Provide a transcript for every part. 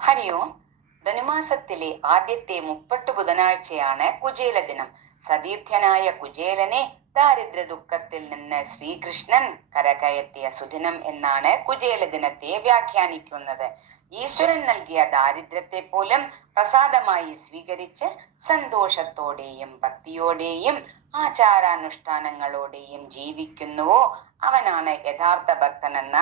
ഹരി ഓം. ധനുമാസത്തിലെ ആദ്യത്തെ 30 ബുധനാഴ്ചയാണ് കുചേല ദിനം. സതീർത്ഥ്യനായ കുചേലനെ ദാരിദ്ര്യ ദുഃഖത്തിൽ നിന്ന് ശ്രീകൃഷ്ണൻ കരകയറ്റിയ സുദിനം എന്നാണ് കുചേല ദിനത്തെ വ്യാഖ്യാനിക്കുന്നത്. ഈശ്വരൻ നൽകിയ ദാരിദ്ര്യത്തെ പോലും പ്രസാദമായി സ്വീകരിച്ച് സന്തോഷത്തോടെയും ഭക്തിയോടെയും ആചാരാനുഷ്ഠാനങ്ങളോടെയും ജീവിക്കുന്നുവോ അവനാണ് യഥാർത്ഥ ഭക്തനെന്ന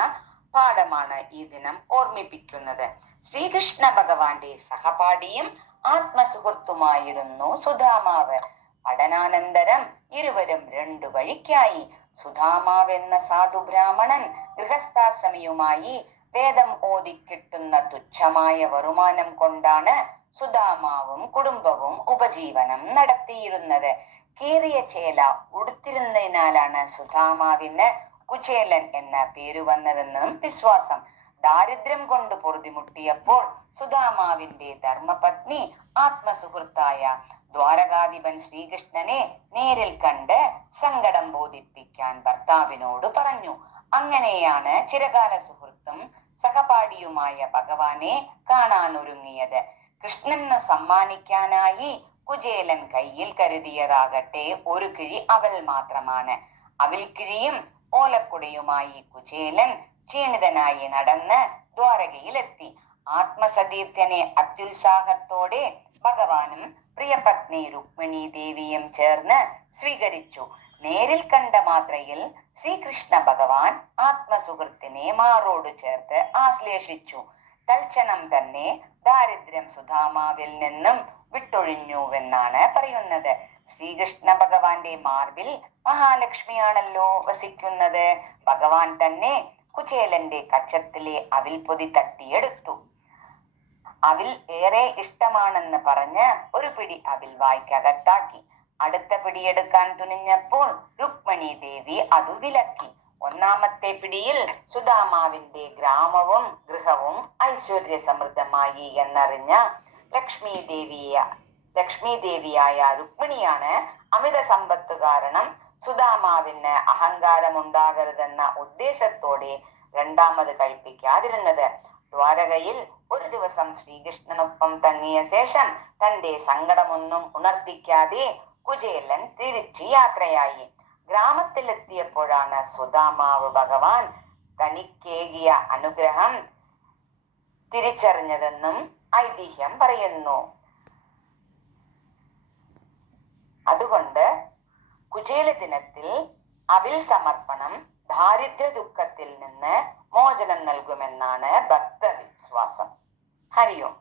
പാഠമാണ് ഈ ദിനം ഓർമ്മിപ്പിക്കുന്നത്. ശ്രീകൃഷ്ണ ഭഗവാന്റെ സഹപാഠിയും ആത്മസുഹൃത്തുമായിരുന്നു സുധാമാവ്. പഠനാനന്തരം ഇരുവരും രണ്ടു വഴിക്കായി. സുധാമാവെന്ന സാധു ബ്രാഹ്മണൻ ഗൃഹസ്ഥാശ്രമിയുമായി വേദം ഓതിക്കിട്ടുന്ന തുച്ഛമായ വരുമാനം കൊണ്ടാണ് സുധാമാവും കുടുംബവും ഉപജീവനം നടത്തിയിരുന്നത്. കീറിയ ചേല ഉടുത്തിരുന്നതിനാലാണ് സുധാമാവിന് കുചേലൻ എന്ന പേരു വന്നതെന്നും വിശ്വാസം. ദാരിദ്ര്യം കൊണ്ട് പൊറുതിമുട്ടിയപ്പോൾ സുധാമാവിന്റെ ധർമ്മപത്നി ആത്മസുഹൃത്തായ ദ്വാരകാധിപൻ ശ്രീകൃഷ്ണനെ നേരിൽ കണ്ട് സങ്കടം ബോധിപ്പിക്കാൻ ഭർത്താവിനോട് പറഞ്ഞു. അങ്ങനെയാണ് ചിരകാല സുഹൃത്തും സഹപാഠിയുമായ ഭഗവാനെ കാണാനൊരുങ്ങിയത്. കൃഷ്ണന് സമ്മാനിക്കാനായി കുചേലൻ കയ്യിൽ കരുതിയതാകട്ടെ ഒരു കിഴി അവൽ മാത്രമാണ്. അവിൽക്കിഴിയും ഓലക്കുടയുമായി കുചേലൻ ക്ഷീണിതനായി നടന്ന് ദ്വാരകയിലെത്തി. ആത്മസതീർത്ഥ്യനെ അത്യുത്സാഹത്തോടെ ഭഗവാനും പ്രിയപത്നി രുക്മിണി ദേവിയും ചേർന്ന് സ്വീകരിച്ചു. നേരിൽ കണ്ട മാത്രയിൽ ശ്രീകൃഷ്ണ ഭഗവാൻ ആത്മസുഹൃത്തിനെ മാറോട് ചേർത്ത് ആശ്ലേഷിച്ചു. തൽക്ഷണം തന്നെ ദാരിദ്ര്യം സുധാമാവിൽ നിന്നും വിട്ടൊഴിഞ്ഞുവെന്നാണ് പറയുന്നത്. ശ്രീകൃഷ്ണ ഭഗവാന്റെ മാർബിൽ മഹാലക്ഷ്മിയാണല്ലോ വസിക്കുന്നത്. ഭഗവാൻ തന്നെ കുചേലന്റെ കക്ഷത്തിലെ അവിൽ പൊതി തട്ടിയെടുത്തു. അവിൽ ഏറെ ഇഷ്ടമാണെന്ന് പറഞ്ഞ് ഒരു പിടി അവിൽ വായ്ക്കകത്താക്കി. അടുത്ത പിടിയെടുക്കാൻ തുനിഞ്ഞപ്പോൾ രുക്മിണി ദേവി അതു വിലക്കി. ഒന്നാമത്തെ പിടിയിൽ സുധാമാവിന്റെ ഗ്രാമവും ഗൃഹവും ഐശ്വര്യ സമൃദ്ധമായി എന്നറിഞ്ഞ ലക്ഷ്മി ദേവിയായ രുക്മിണിയാണ് അമിത സമ്പത്ത് കാരണം സുധാമാവിന് അഹങ്കാരമുണ്ടാകരുതെന്ന ഉദ്ദേശത്തോടെ രണ്ടാമത് കഴിപ്പിക്കാതിരുന്നത്. ദ്വാരകയിൽ ഒരു ദിവസം ശ്രീകൃഷ്ണനൊപ്പം തങ്ങിയ ശേഷം തന്റെ സങ്കടമൊന്നും ഉണർത്തിക്കാതെ കുചേലൻ തിരിച്ചു യാത്രയായി. ഗ്രാമത്തിലെത്തിയപ്പോഴാണ് സുധാമാവ് ഭഗവാൻ തനിക്കേകിയ അനുഗ്രഹം തിരിച്ചറിഞ്ഞതെന്നും ഐതിഹ്യം പറയുന്നു. അതുകൊണ്ട് കുചേല ദിനത്തിൽ അവിൽ സമർപ്പണം ദാരിദ്ര്യ ദുഃഖത്തിൽ നിന്ന് മോചനം നൽകുമെന്നാണ് ഭക്തവിശ്വാസം. ഹരി ഓം.